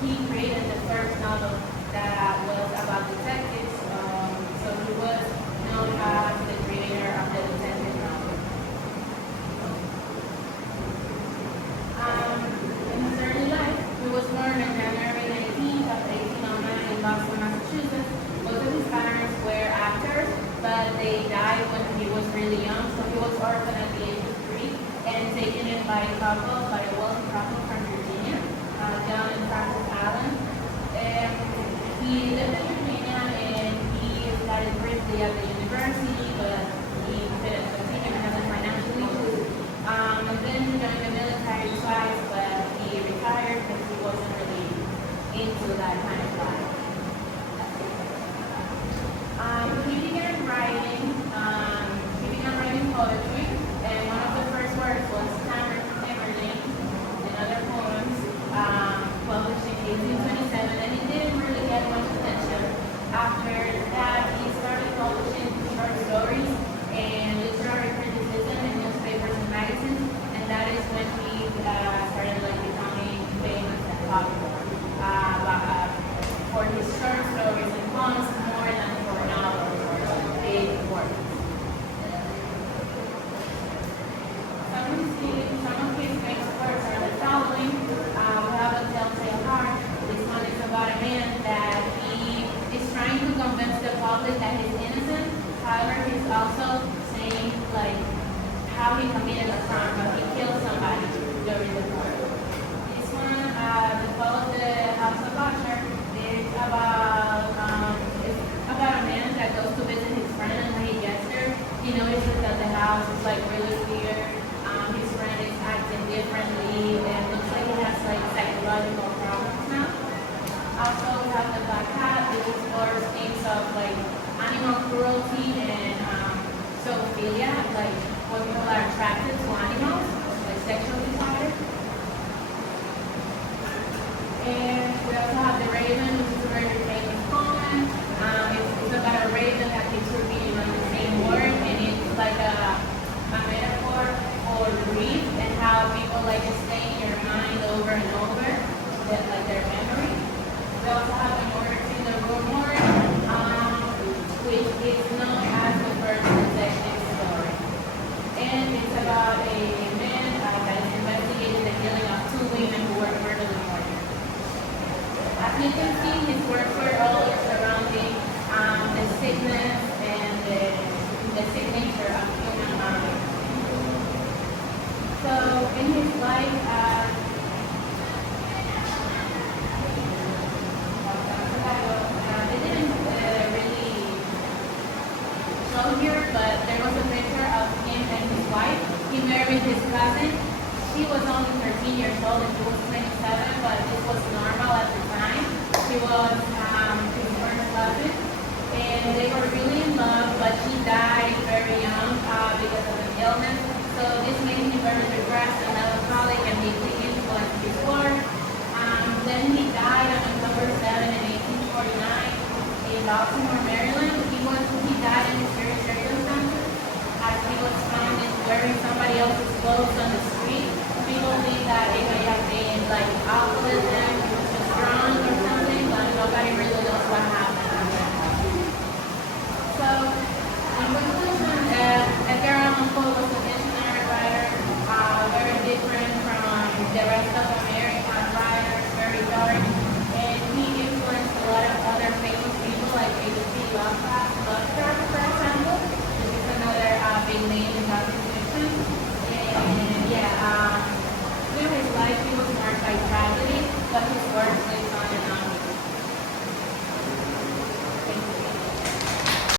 he created the first novel that was about detectives. So he was known as the creator of the detective novel. In his early life, he was born on January 19th of 1809 in Boston, Massachusetts. Both of his parents were actors, but they died when he was really young, so he was orphaned at the age of 3 and taken in by a wealthy couple from Virginia, John and Frances Allan. He lived in Virginia and he studied briefly at the university, but he couldn't continue because of financial issues. And then he joined the military twice, but he retired because he wasn't really into that kind of life. He began writing poetry, and one of the first works was Tamerlane and other poems, published in 1827, and it didn't really get much attention. After that, he started publishing short stories and literary criticism in newspapers and magazines, and that is when he started becoming famous and popular for his short stories and poems more than for novels or big works. Some of his famous works are the following. We have A Telltale Heart. This one is about a man that he is trying to convince the public that he's innocent. However, he's also saying how he committed a crime, but he killed somebody during the crime. This one, The Fall of the House of Usher, is about a man that goes to visit his friend, and when he gets there, he notices that the house is really weird. His friend is acting differently, and looks like he has psychological problems now. Also, we have The Black Cat, which explores themes of animal cruelty and zoophilia, when people are attracted to animals, sexual desire. And we also have The Raven, which is a very famous poem. It's about a raven that keeps repeating the same word, and it's a metaphor for grief and how people just stay in your mind over and over, their memory. We also have The Murder in the Rue Morgue, which is known as the first detective story. And it's about a man that is investigating the killing of 2 women who were brutally murdered. As you can see, his works were always surrounding the sickness and the signature of human mind. So in his life, they didn't really show here, but there was a picture of him and his wife. He married his cousin. She was only 13 years old and he was 27, but this was normal at the time. She was his first cousin, and they were really in love, but she died very young because of an illness. So this made him very regretful.